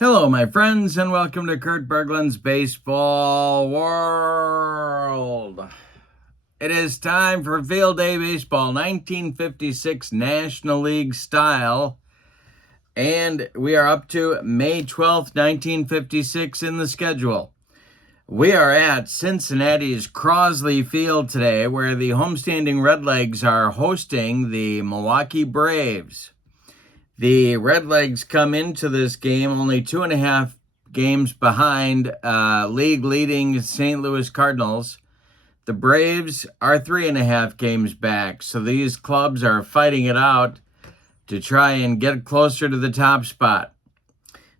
Hello, my friends, and welcome to Kurt Berglund's Baseball World. It is time for Field Day Baseball, 1956 National League style, and we are up to May 12th, 1956 in the schedule. We are at Cincinnati's Crosley Field today, where the homestanding Redlegs are hosting the Milwaukee Braves. The Redlegs come into this game only 2.5 games behind league-leading St. Louis Cardinals. The Braves are 3.5 games back, so these clubs are fighting it out to try and get closer to the top spot.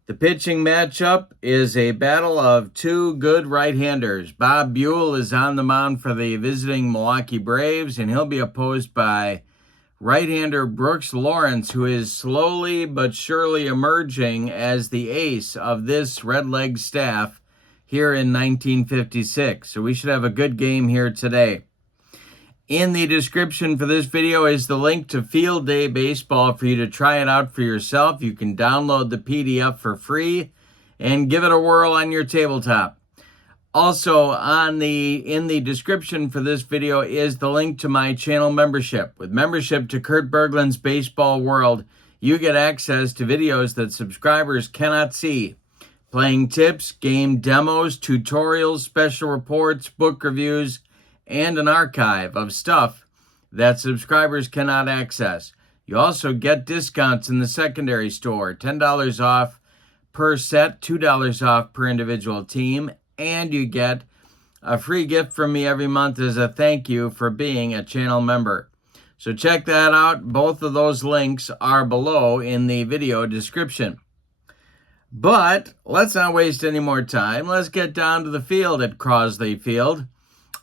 The pitching matchup is a battle of two good right-handers. Bob Buhl is on the mound for the visiting Milwaukee Braves, and he'll be opposed by right-hander Brooks Lawrence, who is slowly but surely emerging as the ace of this Redlegs staff here in 1956. So we should have a good game here today. In the description for this video is the link to Field Day Baseball for you to try it out for yourself. You can download the PDF for free and give it a whirl on your tabletop. Also, in the description for this video is the link to my channel membership. With membership to Kurt Berglund's Baseball World, you get access to videos that subscribers cannot see. Playing tips, game demos, tutorials, special reports, book reviews, and an archive of stuff that subscribers cannot access. You also get discounts in the secondary store, $10 off per set, $2 off per individual team, and you get a free gift from me every month as a thank you for being a channel member. So check that out. Both of those links are below in the video description. But let's not waste any more time. Let's get down to the field at Crosley Field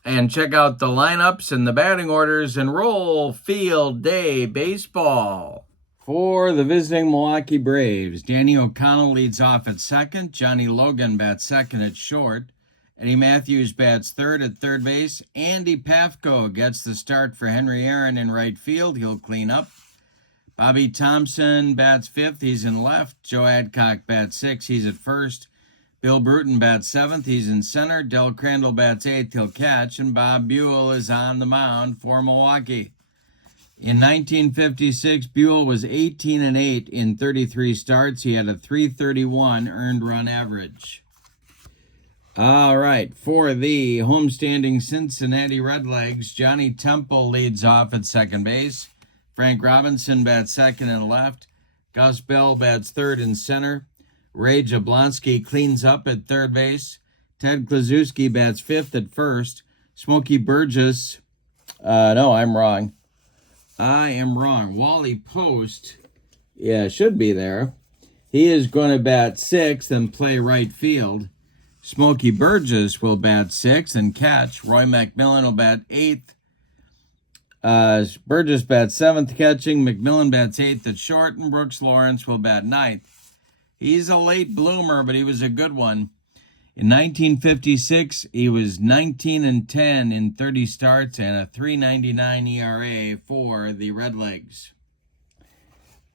and check out the lineups and the batting orders and roll Field Day Baseball. For the visiting Milwaukee Braves, Danny O'Connell leads off at second. Johnny Logan bats second at short. Eddie Matthews bats third at third base. Andy Pafko gets the start for Henry Aaron in right field. He'll clean up. Bobby Thompson bats fifth. He's in left. Joe Adcock bats sixth. He's at first. Bill Bruton bats seventh. He's in center. Del Crandall bats eighth. He'll catch. And Bob Buhl is on the mound for Milwaukee. In 1956, Buhl was 18-8 in 33 starts. He had a .331 earned run average. All right, for the homestanding Cincinnati Redlegs, Johnny Temple leads off at second base. Frank Robinson bats second and left. Gus Bell bats third and center. Ray Jablonski cleans up at third base. Ted Kluszewski bats fifth at first. Smokey Burgess, no, I'm wrong. Wally Post, should be there. He is going to bat sixth and play right field. Smokey Burgess will bat sixth and catch. Roy McMillan will bat eighth. Burgess bats seventh catching. McMillan bats eighth at short, and Brooks Lawrence will bat ninth. He's a late bloomer, but he was a good one. In 1956, he was 19-10 in 30 starts and a .399 ERA for the Redlegs.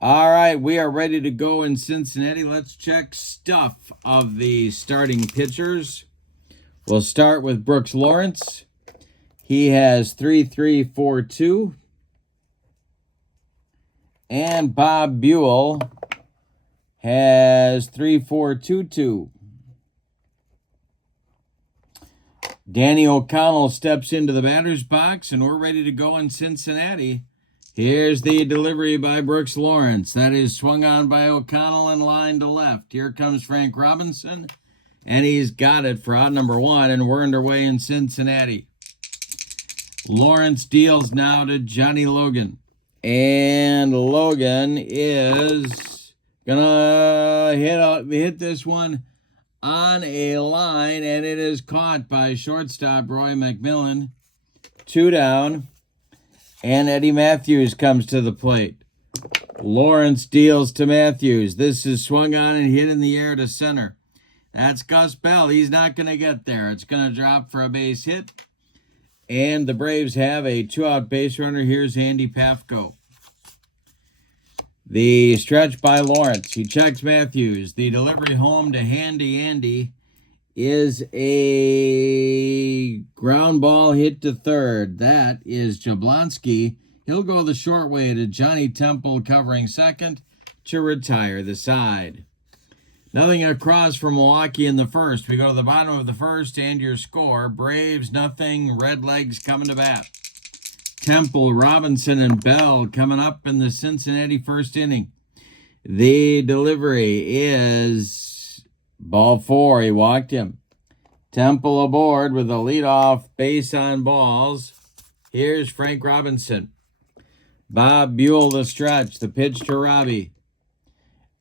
All right, we are ready to go in Cincinnati. Let's check stuff of the starting pitchers. We'll start with Brooks Lawrence. He has 3.342. And Bob Buhl has 3.422. Danny O'Connell steps into the batter's box, and we're ready to go in Cincinnati. Here's the delivery by Brooks Lawrence. That is swung on by O'Connell and line to left. Here comes Frank Robinson, and he's got it for out number one, and we're underway in Cincinnati. Lawrence deals now to Johnny Logan, and Logan is gonna hit this one on a line, and it is caught by shortstop Roy McMillan. 2 down, and Eddie Matthews comes to the plate. Lawrence deals to Matthews. This is swung on and hit in the air to center. That's Gus Bell. He's not going to get there. It's going to drop for a base hit, and the Braves have a 2-out base runner. Here's Andy Pafko. The stretch by Lawrence. He checks Matthews. The delivery home to Handy Andy is a ground ball hit to third. That is Jablonski. He'll go the short way to Johnny Temple covering second to retire the side. Nothing across for Milwaukee in the first. We go to the bottom of the first and your score. Braves nothing. Redlegs coming to bat. Temple, Robinson, and Bell coming up in the Cincinnati first inning. The delivery is ball 4. He walked him. Temple aboard with a leadoff base on balls. Here's Frank Robinson. Bob Buhl the stretch. The pitch to Robbie.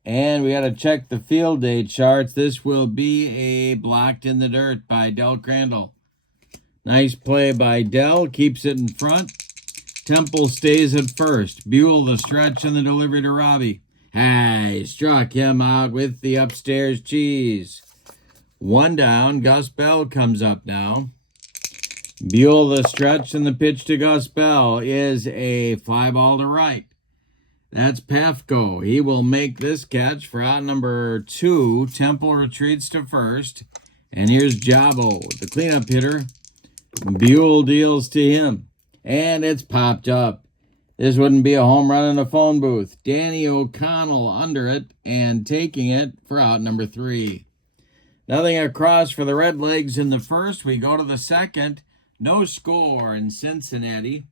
And we got to check the field day charts. This will be a blocked in the dirt by Del Crandall. Nice play by Del. Keeps it in front. Temple stays at first. Buhl the stretch and the delivery to Robbie. Hey, struck him out with the upstairs cheese. One down. Gus Bell comes up now. Buhl the stretch and the pitch to Gus Bell is a fly ball to right. That's Pafko. He will make this catch for out number 2. Temple retreats to first. And here's Jabo, the cleanup hitter. Buhl deals to him. And it's popped up. This wouldn't be a home run in a phone booth. Danny O'Connell under it and taking it for out number 3. Nothing across for the Redlegs in the first. We go to the second. No score in Cincinnati.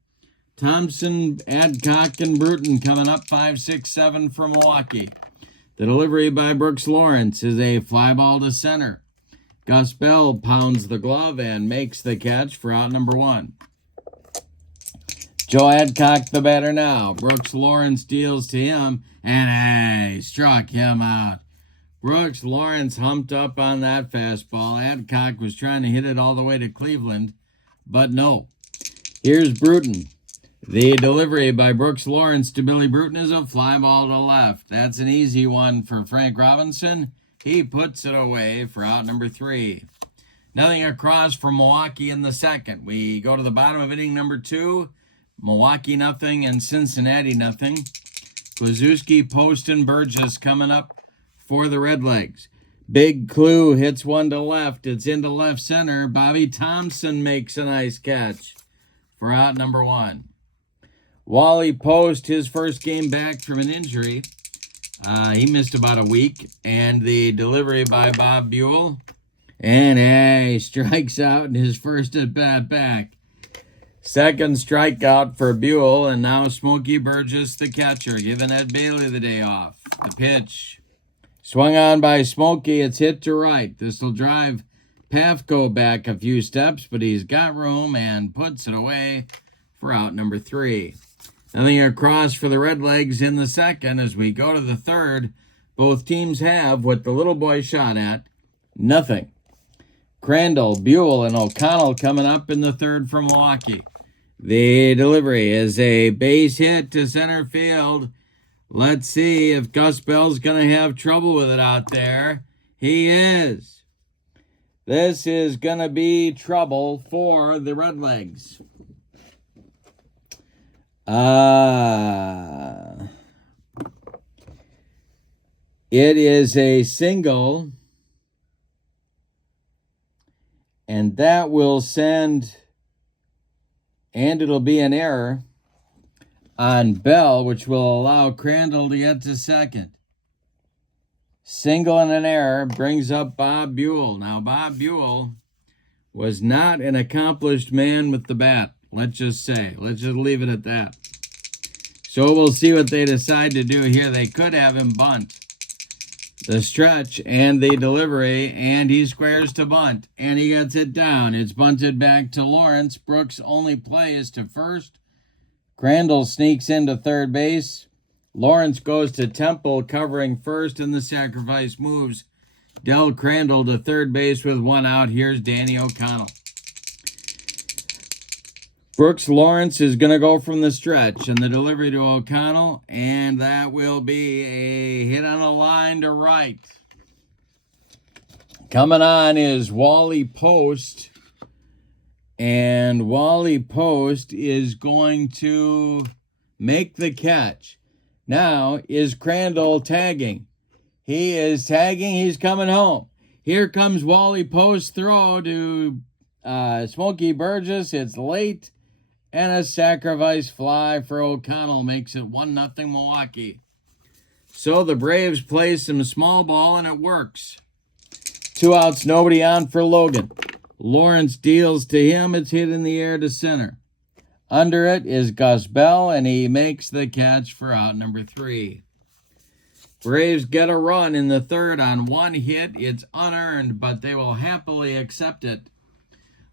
Thompson, Adcock, and Bruton coming up 5, 6, 7 from Milwaukee. The delivery by Brooks Lawrence is a fly ball to center. Gus Bell pounds the glove and makes the catch for out number 1. Joe Adcock the batter now. Brooks Lawrence deals to him, and struck him out. Brooks Lawrence humped up on that fastball. Adcock was trying to hit it all the way to Cleveland, but no. Here's Bruton. The delivery by Brooks Lawrence to Billy Bruton is a fly ball to left. That's an easy one for Frank Robinson. He puts it away for out number 3. Nothing across from Milwaukee in the second. We go to the bottom of inning number 2. Milwaukee nothing and Cincinnati nothing. Kluszewski, Post, and Burgess coming up for the Redlegs. Big Clue hits one to left. It's into left center. Bobby Thompson makes a nice catch for out number 1. Wally Post, his first game back from an injury. He missed about a week. And the delivery by Bob Buhl. And he strikes out in his first at-bat back. Second strikeout for Buhl, and now Smokey Burgess, the catcher, giving Ed Bailey the day off. The pitch. Swung on by Smokey. It's hit to right. This will drive Pafko back a few steps, but he's got room and puts it away for out number 3. Nothing across for the Redlegs in the second. As we go to the third, both teams have what the little boy shot at, nothing. Crandall, Buhl, and O'Connell coming up in the third from Milwaukee. The delivery is a base hit to center field. Let's see if Gus Bell's going to have trouble with it out there. He is. This is going to be trouble for the Redlegs. It is a single. And that will send, and it'll be an error on Bell, which will allow Crandall to get to second. Single and an error brings up Bob Buhl. Now, Bob Buhl was not an accomplished man with the bat. Let's just say. Let's just leave it at that. So we'll see what they decide to do here. They could have him bunt the stretch and the delivery, and he squares to bunt, and he gets it down. It's bunted back to Lawrence. Brooks' only play is to first. Crandall sneaks into third base. Lawrence goes to Temple covering first, and the sacrifice moves Del Crandall to third base with one out. Here's Danny O'Connell. Brooks Lawrence is going to go from the stretch, and the delivery to O'Connell, and that will be a hit on a line to right. Coming on is Wally Post, and Wally Post is going to make the catch. Now is Crandall tagging. He is tagging. He's coming home. Here comes Wally post throw to Smokey Burgess. It's late. And a sacrifice fly for O'Connell makes it 1-0 Milwaukee. So the Braves play some small ball and it works. 2 outs, nobody on for Logan. Lawrence deals to him. It's hit in the air to center. Under it is Gus Bell, and he makes the catch for out number 3. Braves get a run in the third on 1 hit. It's unearned, but they will happily accept it.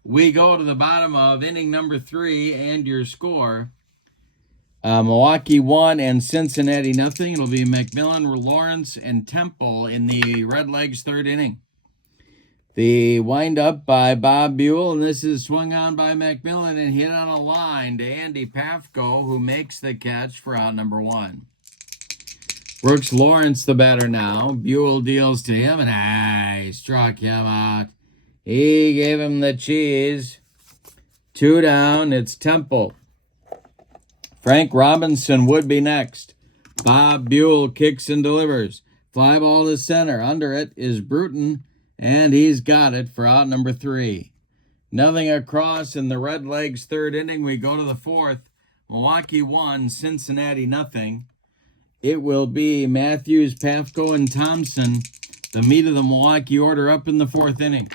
We go to the bottom of inning number 3, and your score. Milwaukee 1 and Cincinnati 0. It'll be McMillan, Lawrence, and Temple in the Redlegs third inning. The windup by Bob Buhl, and this is swung on by McMillan and hit on a line to Andy Pafko, who makes the catch for out number 1. Brooks Lawrence, the batter now. Buhl deals to him, and he struck him out. He gave him the cheese. 2 down, it's Temple. Frank Robinson would be next. Bob Buhl kicks and delivers. Fly ball to center. Under it is Bruton, and he's got it for out number 3. Nothing across in the Redlegs third inning. We go to the fourth. Milwaukee 1, Cincinnati 0. It will be Matthews, Pafko, and Thompson, the meat of the Milwaukee order, up in the fourth inning.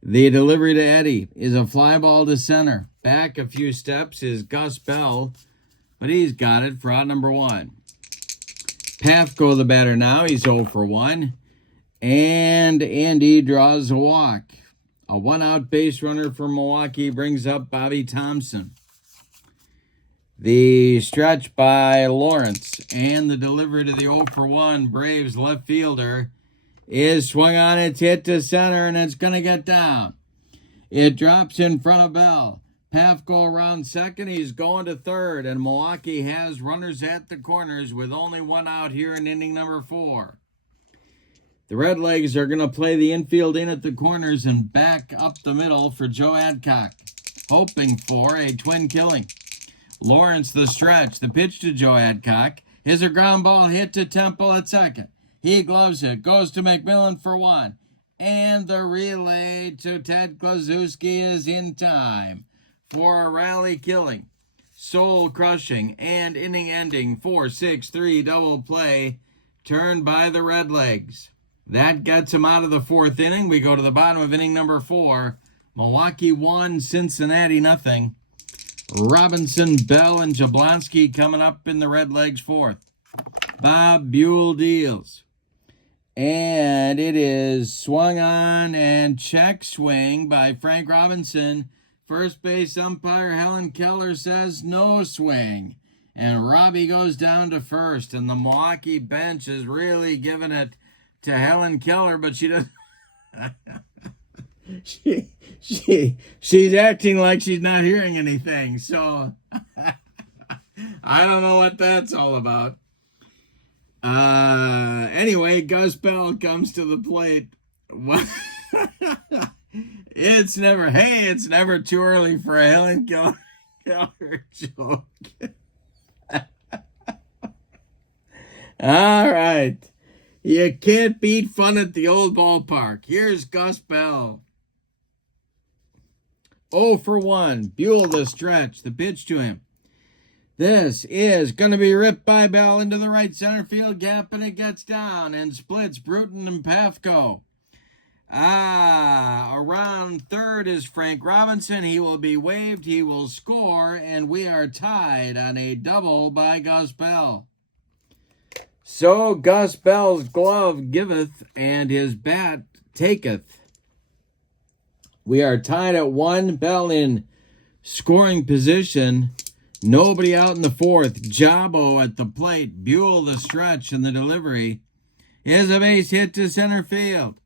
The delivery to Eddie is a fly ball to center. Back a few steps is Gus Bell, but he's got it for out number 1. Pafko, the batter now. He's 0 for 1. And Andy draws a walk. A 1-out base runner for Milwaukee brings up Bobby Thompson. The stretch by Lawrence and the delivery to the 0 for 1 Braves left fielder is swung on. It's hit to center, and it's going to get down. It drops in front of Bell. Pafko around second. He's going to third, and Milwaukee has runners at the corners with only 1 out here in inning number 4. The Redlegs are going to play the infield in at the corners and back up the middle for Joe Adcock, hoping for a twin killing. Lawrence the stretch. The pitch to Joe Adcock is a ground ball hit to Temple at second. He gloves it. Goes to McMillan for 1. And the relay to Ted Klaczewski is in time for a rally killing, soul crushing, and inning ending 4-6-3 double play turned by the Redlegs. That gets him out of the fourth inning. We go to the bottom of inning number 4. Milwaukee 1, Cincinnati 0. Robinson, Bell, and Jablonski coming up in the Redlegs fourth. Bob Buhl deals. And it is swung on and check swing by Frank Robinson. First base umpire Helen Keller says no swing. And Robbie goes down to first. And the Milwaukee bench is really giving it to Helen Keller, but she doesn't. She's acting like she's not hearing anything. So I don't know what that's all about. Anyway, Gus Bell comes to the plate. It's never too early for a Helen Keller joke. All right. You can't beat fun at the old ballpark. Here's Gus Bell. 0 for 1. Buhl the stretch. The pitch to him. This is going to be ripped by Bell into the right center field gap, and it gets down and splits Bruton and Pafko. Around third is Frank Robinson. He will be waved. He will score, and we are tied on a double by Gus Bell. So Gus Bell's glove giveth, and his bat taketh. We are tied at 1. Bell in scoring position. Nobody out in the fourth. Jabo at the plate. Buhl the stretch and the delivery is a base hit to center field.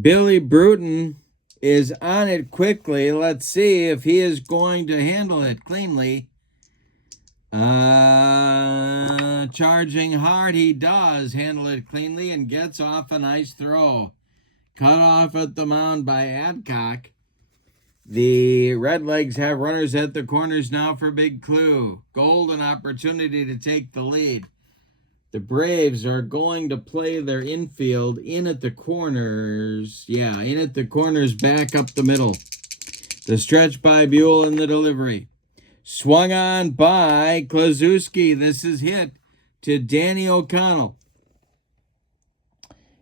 Billy Bruton is on it quickly. Let's see if he is going to handle it cleanly. Charging hard, he does handle it cleanly and gets off a nice throw. Cut off at the mound by Adcock. The Redlegs have runners at the corners now for Big Clue. Golden opportunity to take the lead. The Braves are going to play their infield in at the corners. Yeah, in at the corners, back up the middle. The stretch by Buhl in the delivery. Swung on by Klazuski. This is hit to Danny O'Connell.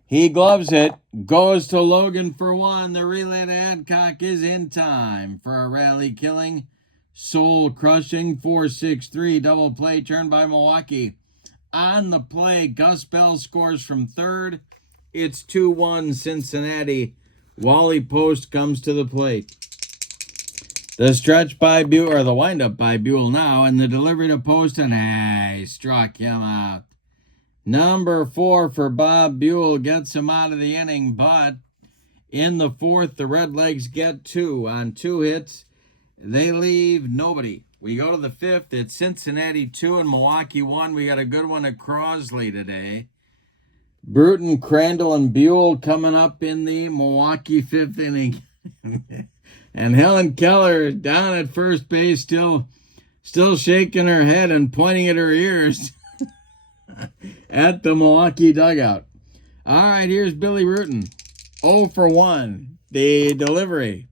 He gloves it, goes to Logan for one. The relay to Adcock is in time for a rally-killing, soul-crushing 4-6-3 double play turn by Milwaukee. On the play, Gus Bell scores from third. It's 2-1 Cincinnati. Wally Post comes to the plate. The stretch by Buhl, or the windup by Buhl now, and the delivery to Post, and he struck him out. Number 4 for Bob Buhl gets him out of the inning, but in the fourth, the Redlegs get 2 on 2 hits. They leave nobody. We go to the fifth. It's Cincinnati 2 and Milwaukee 1. We got a good one at Crosley today. Bruton, Crandall, and Buhl coming up in the Milwaukee fifth inning. And Helen Keller down at first base, still shaking her head and pointing at her ears at the Milwaukee dugout. All right, here's Billy Bruton. 0 for 1. The delivery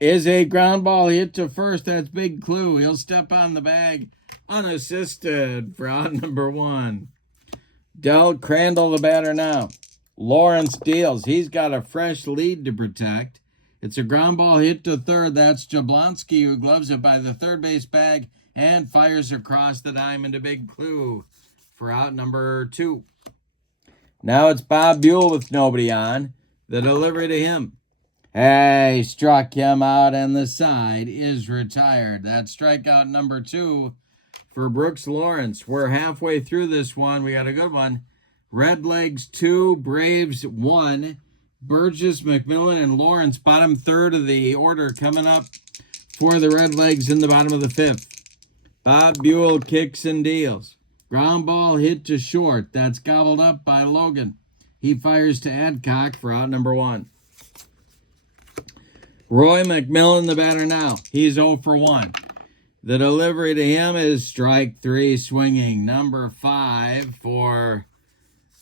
is a ground ball hit to first. That's Big Clue. He'll step on the bag unassisted for out number 1. Del Crandall, the batter now. Lawrence deals. He's got a fresh lead to protect. It's a ground ball hit to third. That's Jablonski, who gloves it by the third base bag and fires across the diamond to Big Clue for out number 2. Now it's Bob Buhl with nobody on. The delivery to him. Hey, struck him out, and the side is retired. That's strikeout number 2 for Brooks Lawrence. We're halfway through this one. We got a good one. Redlegs 2, Braves 1. Burgess, McMillan, and Lawrence, bottom third of the order, coming up for the Redlegs in the bottom of the fifth. Bob Buhl kicks and deals. Ground ball hit to short. That's gobbled up by Logan. He fires to Adcock for out number 1. Roy McMillan, the batter now. He's 0 for 1. The delivery to him is strike 3, swinging. Number 5 for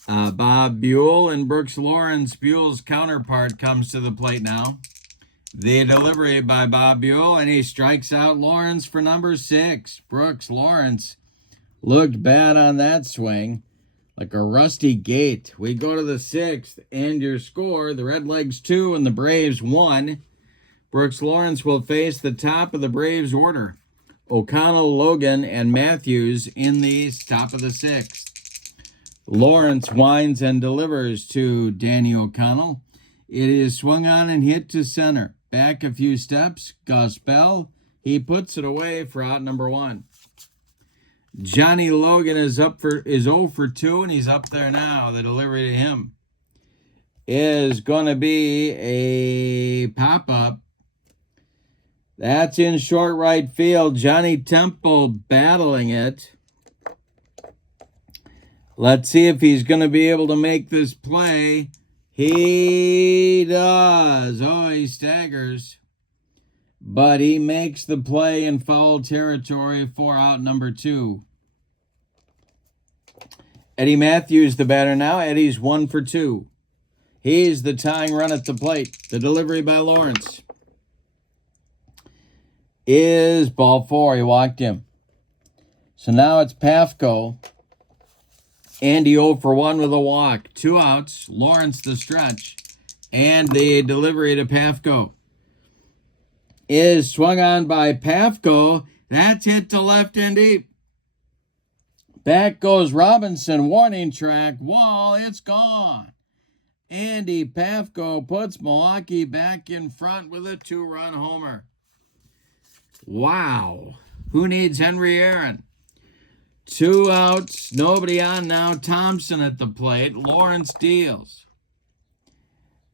Bob Buhl, and Brooks Lawrence, Buhl's counterpart, comes to the plate now. The delivery by Bob Buhl, and he strikes out Lawrence for number 6. Brooks Lawrence looked bad on that swing, like a rusty gate. We go to the 6th, and your score, the Redlegs 2 and the Braves 1. Brooks Lawrence will face the top of the Braves order. O'Connell, Logan, and Matthews in the top of the 6th. Lawrence winds and delivers to Danny O'Connell. It is swung on and hit to center. Back a few steps, Gus Bell. He puts it away for out number 1. Johnny Logan is 0 for 2, and he's up there now. The delivery to him is going to be a pop-up. That's in short right field. Johnny Temple battling it. Let's see if he's going to be able to make this play. He does. Oh, he staggers. But he makes the play in foul territory for out number 2. Eddie Matthews, the batter now. Eddie's 1 for 2. He's the tying run at the plate. The delivery by Lawrence is ball 4. He walked him. So now it's Pafko. Andy 0 for 1 with a walk. 2 outs. Lawrence the stretch. And the delivery to Pafko is swung on by Pafko. That's hit to left and deep. Back goes Robinson. Warning track. Wall. It's gone. Andy Pafko puts Milwaukee back in front with a 2-run homer. Wow. Who needs Henry Aaron? 2 outs, nobody on now. Thompson at the plate. Lawrence deals.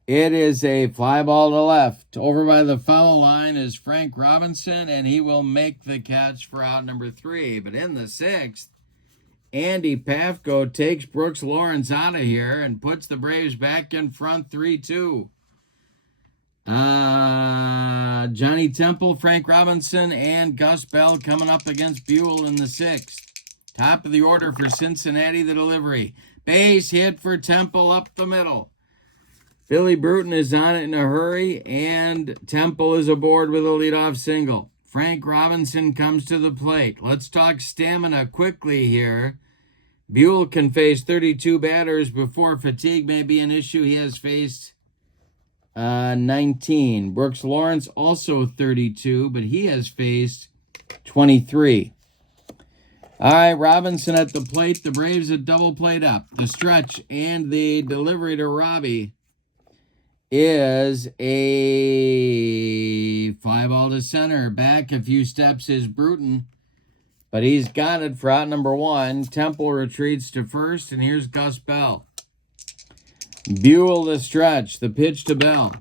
It is a fly ball to left. Over by the foul line is Frank Robinson, and he will make the catch for out number 3. But in the 6th, Andy Pafko takes Brooks Lawrence out of here and puts the Braves back in front 3-2. Johnny Temple, Frank Robinson, and Gus Bell coming up against Buhl in the 6th. Top of the order for Cincinnati, the delivery. Base hit for Temple up the middle. Billy Bruton is on it in a hurry, and Temple is aboard with a leadoff single. Frank Robinson comes to the plate. Let's talk stamina quickly here. Buhl can face 32 batters before fatigue may be an issue. He has faced 19. Brooks Lawrence also 32, but he has faced 23. All right, Robinson at the plate. The Braves at double plate up. The stretch and the delivery to Robbie is a fly ball to center. Back a few steps is Bruton, but he's got it for out number 1. Temple retreats to first, and here's Gus Bell. Buhl the stretch. The pitch to Bell.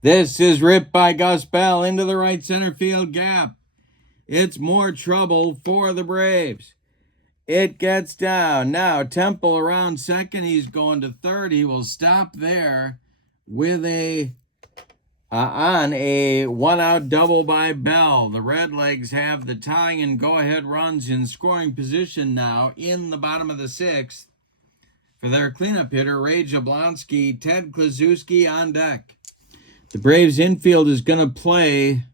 This is ripped by Gus Bell into the right center field gap. It's more trouble for the Braves. It gets down. Now, Temple around second. He's going to third. He will stop there with on a one-out double by Bell. The Redlegs have the tying and go-ahead runs in scoring position now in the bottom of the 6th. For their cleanup hitter, Ray Jablonski, Ted Kluszewski on deck. The Braves infield is going to play...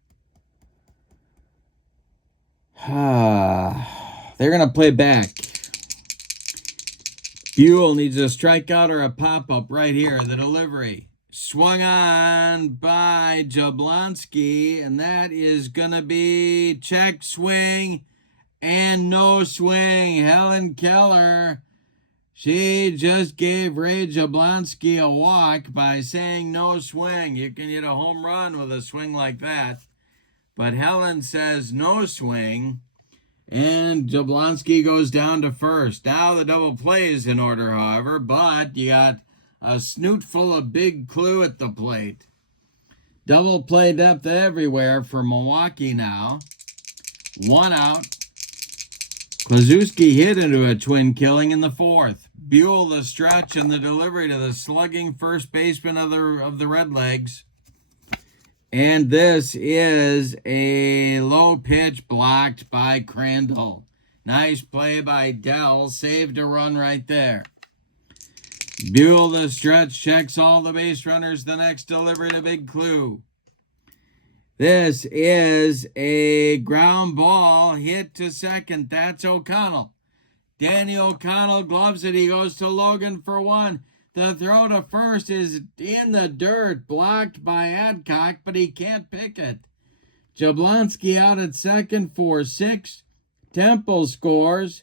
they're going to play back. Buhl needs a strikeout or a pop-up right here. The delivery. Swung on by Jablonski, and that is going to be check swing and no swing. Helen Keller, she just gave Ray Jablonski a walk by saying no swing. You can hit a home run with a swing like that. But Helen says no swing, and Jablonski goes down to first. Now the double play is in order, however, but you got a snoot full of Big Clue at the plate. Double play depth everywhere for Milwaukee now. 1 out. Kluszewski hit into a twin killing in the 4th. Buhl the stretch and the delivery to the slugging first baseman of the Redlegs. And this is a low pitch blocked by Crandall. Nice play by Dell. Saved a run right there. Buhl the stretch checks all the base runners. The next delivery to Big Clue. This is a ground ball hit to second. That's O'Connell. Danny O'Connell gloves it. He goes to Logan for 1. The throw to first is in the dirt, blocked by Adcock, but he can't pick it. Jablonski out at second for 6. Temple scores.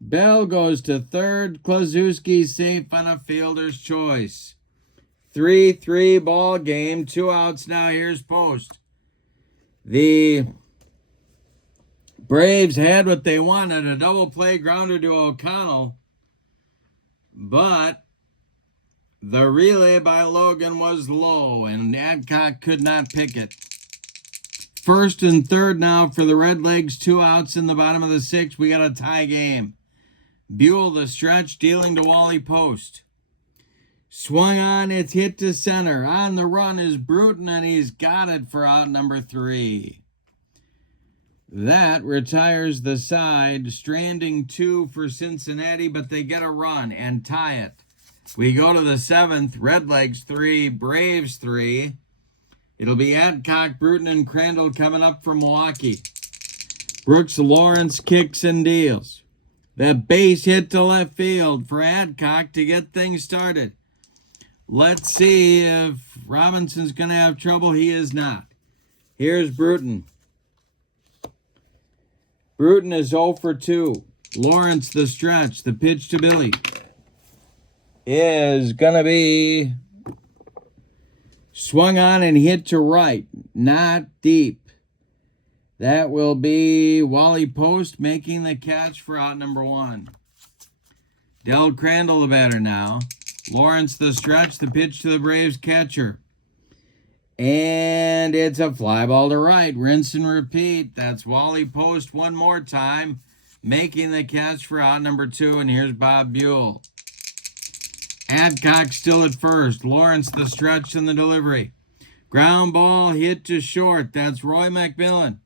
Bell goes to third. Kluszewski safe on a fielder's choice. 3-3 ball game. 2 outs now. Here's Post. The Braves had what they wanted, a double play grounder to O'Connell, but the relay by Logan was low, and Adcock could not pick it. First and third now for the Redlegs. 2 outs in the bottom of the 6th. We got a tie game. Buhl the stretch, dealing to Wally Post. Swung on, it's hit to center. On the run is Bruton, and he's got it for out number 3. That retires the side. Stranding 2 for Cincinnati, but they get a run and tie it. We go to the 7th, Redlegs 3, Braves 3. It'll be Adcock, Bruton, and Crandall coming up from Milwaukee. Brooks Lawrence kicks and deals. The base hit to left field for Adcock to get things started. Let's see if Robinson's going to have trouble. He is not. Here's Bruton. Bruton is 0 for 2. Lawrence the stretch. The pitch to Billy is going to be swung on and hit to right. Not deep. That will be Wally Post making the catch for out number 1. Del Crandall the batter now. Lawrence the stretch. The pitch to the Braves catcher. And it's a fly ball to right. Rinse and repeat. That's Wally Post one more time, making the catch for out number 2. And here's Bob Buhl. Adcock still at first. Lawrence the stretch and the delivery. Ground ball hit to short. That's Roy McMillan.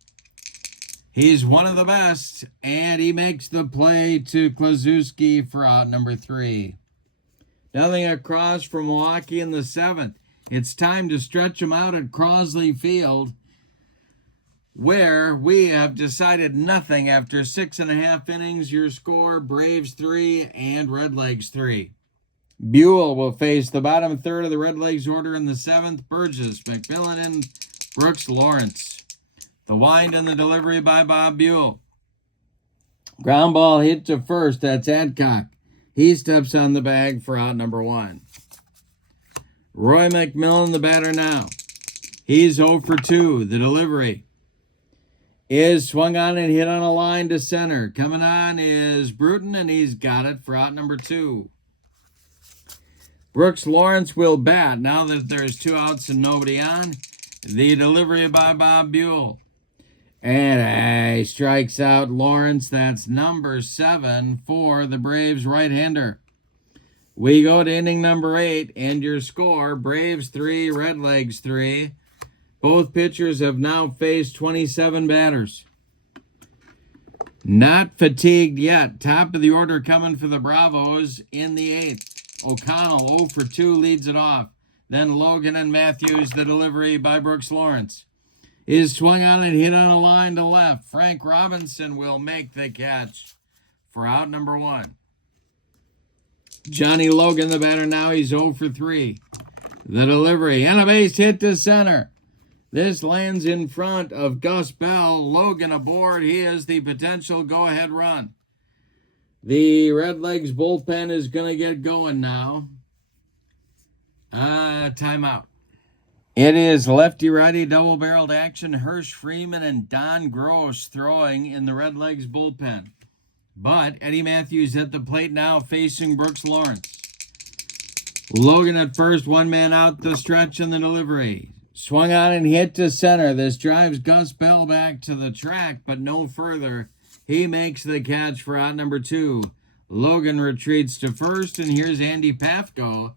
He's one of the best, and he makes the play to Klazuski for out number 3. Nothing across from Milwaukee in the 7th. It's time to stretch him out at Crosley Field, where we have decided nothing after 6.5 innings. Your score, Braves 3 and Redlegs 3. Buhl will face the bottom third of the Redlegs order in the 7th. Burgess, McMillan, and Brooks Lawrence. The wind and the delivery by Bob Buhl. Ground ball hit to first. That's Adcock. He steps on the bag for out number 1. Roy McMillan, the batter now. He's 0 for 2. The delivery is swung on and hit on a line to center. Coming on is Bruton, and he's got it for out number 2. Brooks Lawrence will bat now that there's 2 outs and nobody on. The delivery by Bob Buhl. And he strikes out Lawrence. That's number 7 for the Braves right-hander. We go to inning number 8, and your score, Braves 3, Redlegs 3. Both pitchers have now faced 27 batters. Not fatigued yet. Top of the order coming for the Bravos in the 8th. O'Connell 0 for 2 leads it off. Then Logan and Matthews, the delivery by Brooks Lawrence. Is swung on and hit on a line to left. Frank Robinson will make the catch for out number 1. Johnny Logan, the batter now, he's 0 for 3. The delivery and a base hit to center. This lands in front of Gus Bell. Logan aboard. He is the potential go-ahead run. The Redlegs bullpen is going to get going now. Timeout. It is lefty-righty double-barreled action. Hirsch Freeman and Don Gross throwing in the Redlegs bullpen. But Eddie Matthews at the plate now facing Brooks Lawrence. Logan at first, 1 man out the stretch and the delivery. Swung on and hit to center. This drives Gus Bell back to the track, but no further. He makes the catch for out number 2. Logan retreats to first, and here's Andy Pafko,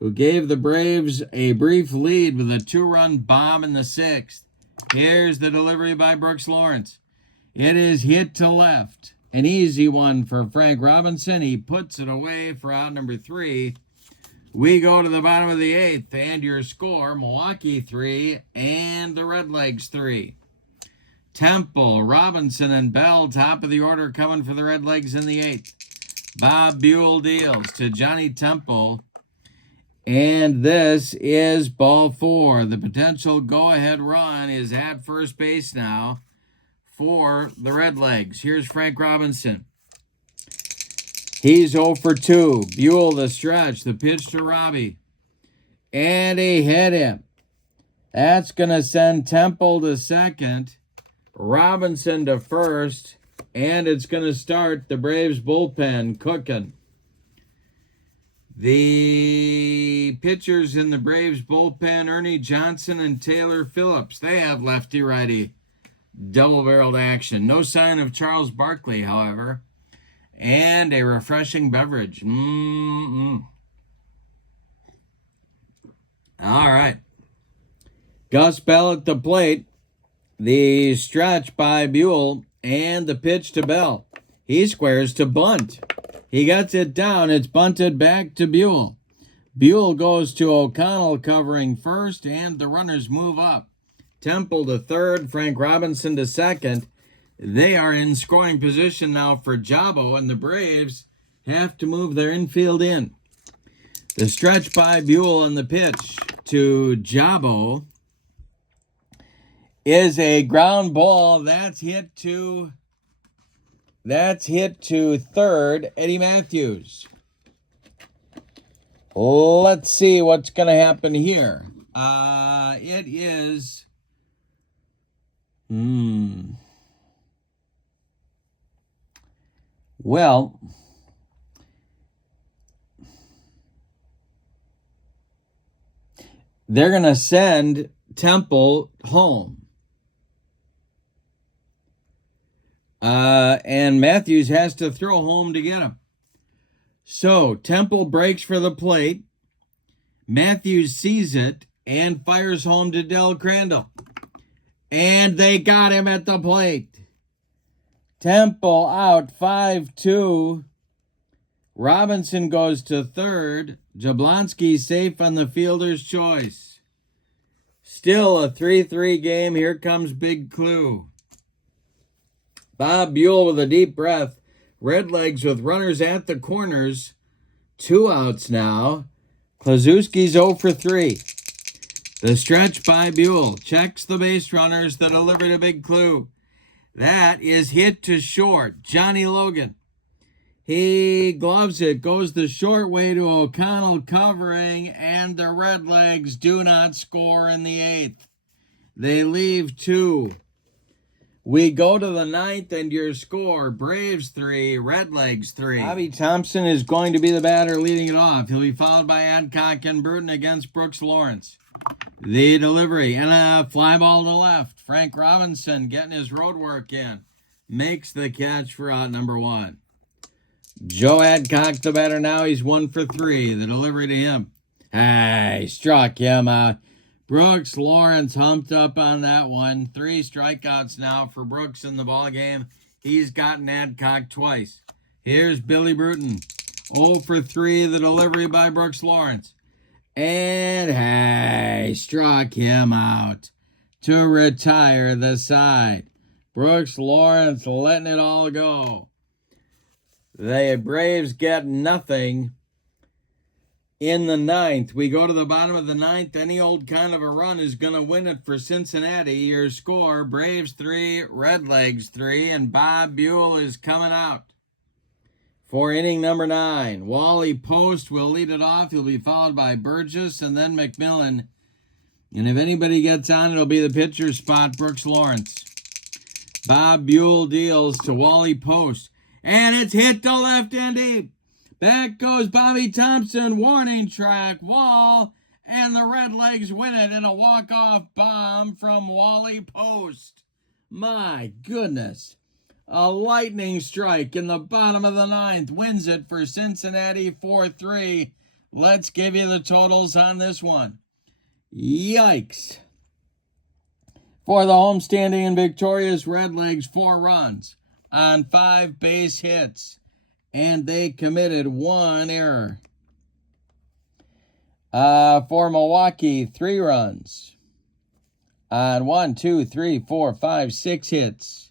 who gave the Braves a brief lead with a 2-run bomb in the 6th. Here's the delivery by Brooks Lawrence. It is hit to left. An easy one for Frank Robinson. He puts it away for out number 3. We go to the bottom of the 8th, and your score, Milwaukee 3 and the Redlegs 3. Temple, Robinson, and Bell, top of the order coming for the Redlegs in the 8th. Bob Buhl deals to Johnny Temple. And this is ball 4. The potential go-ahead run is at first base now for the Redlegs. Here's Frank Robinson. He's 0 for 2. Buhl the stretch. The pitch to Robbie. And he hit him. That's going to send Temple to second, Robinson to first, and it's going to start the Braves bullpen cooking. The pitchers in the Braves bullpen, Ernie Johnson and Taylor Phillips, they have lefty-righty double-barreled action. No sign of Charles Barkley, however, and a refreshing beverage. All right. Gus Bell at the plate. The stretch by Buhl and the pitch to Bell. He squares to bunt. He gets it down. It's bunted back to Buhl. Buhl goes to O'Connell covering first, and the runners move up. Temple to third, Frank Robinson to second. They are in scoring position now for Jabo, and the Braves have to move their infield in. The stretch by Buhl and the pitch to Jabo is a ground ball. That's hit to third, Eddie Matthews. Let's see what's going to happen here. It is... Well, they're going to send Temple home. And Matthews has to throw home to get him. So Temple breaks for the plate. Matthews sees it and fires home to Del Crandall. And they got him at the plate. Temple out 5-2. Robinson goes to third. Jablonski safe on the fielder's choice. Still a 3-3 game. Here comes Big Clue. Bob Buhl with a deep breath. Redlegs with runners at the corners. 2 outs now. Klazuski's 0 for 3. The stretch by Buhl. Checks the base runners. The delivery to Big Clue. That is hit to short. Johnny Logan. He gloves it. Goes the short way to O'Connell covering. And the Redlegs do not score in the 8th. They leave 2. We go to the 9th, and your score, Braves 3, Redlegs 3. Bobby Thompson is going to be the batter leading it off. He'll be followed by Adcock and Bruton against Brooks Lawrence. The delivery, and a fly ball to left. Frank Robinson getting his road work in. Makes the catch for out number 1. Joe Adcock, the batter now. He's 1 for 3. The delivery to him. He struck him out. Brooks Lawrence humped up on that one. 3 strikeouts now for Brooks in the ballgame. He's gotten Adcock twice. Here's Billy Bruton. 0 for 3, the delivery by Brooks Lawrence. And struck him out to retire the side. Brooks Lawrence letting it all go. The Braves get nothing. In the 9th, we go to the bottom of the 9th. Any old kind of a run is going to win it for Cincinnati. Your score, Braves 3, Redlegs 3, and Bob Buhl is coming out for inning number 9. Wally Post will lead it off. He'll be followed by Burgess and then McMillan. And if anybody gets on, it'll be the pitcher spot, Brooks Lawrence. Bob Buhl deals to Wally Post. And it's hit to left and deep. Back goes Bobby Thompson, warning track, wall, and the Redlegs win it in a walk-off bomb from Wally Post. My goodness. A lightning strike in the bottom of the 9th wins it for Cincinnati 4-3. Let's give you the totals on this one. Yikes. For the homestanding and victorious Redlegs, 4 runs on 5 base hits. And they committed 1 error. For Milwaukee, 3 runs on 1, 2, 3, 4, 5, 6 hits.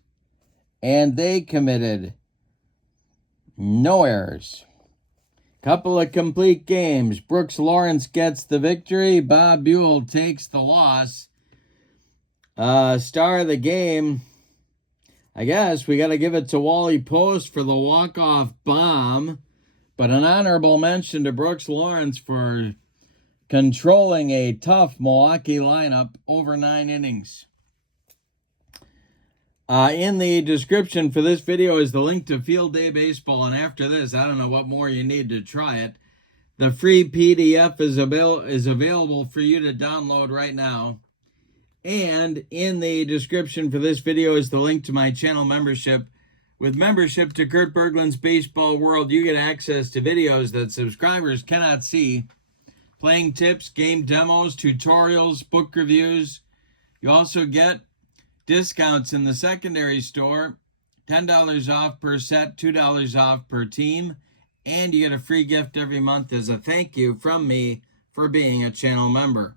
And they committed no errors. Couple of complete games. Brooks Lawrence gets the victory. Bob Buhl takes the loss. Star of the game, I guess we got to give it to Wally Post for the walk-off bomb, but an honorable mention to Brooks Lawrence for controlling a tough Milwaukee lineup over 9 innings. In the description for this video is the link to Field Day Baseball, and after this, I don't know what more you need to try it. The free PDF is available for you to download right now. And in the description for this video is the link to my channel membership. With membership to Kurt Berglund's Baseball World, you get access to videos that subscribers cannot see. Playing tips, game demos, tutorials, book reviews. You also get discounts in the secondary store. $10 off per set, $2 off per team. And you get a free gift every month as a thank you from me for being a channel member.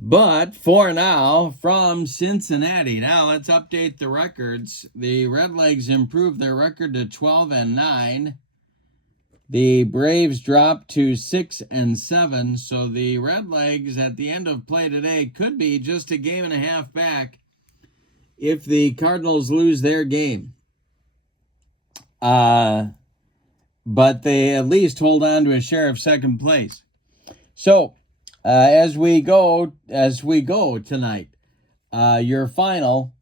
But for now, from Cincinnati, now let's update the records. The Redlegs improved their record to 12-9. The Braves dropped to 6-7. So the Redlegs at the end of play today could be just a game and a half back if the Cardinals lose their game. But they at least hold on to a share of second place. So as we go tonight, your final,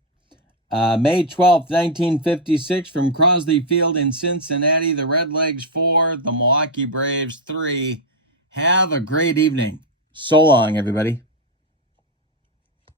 May 12th, 1956, from Crosley Field in Cincinnati, the Redlegs 4, the Milwaukee Braves 3. Have a great evening. So long, everybody.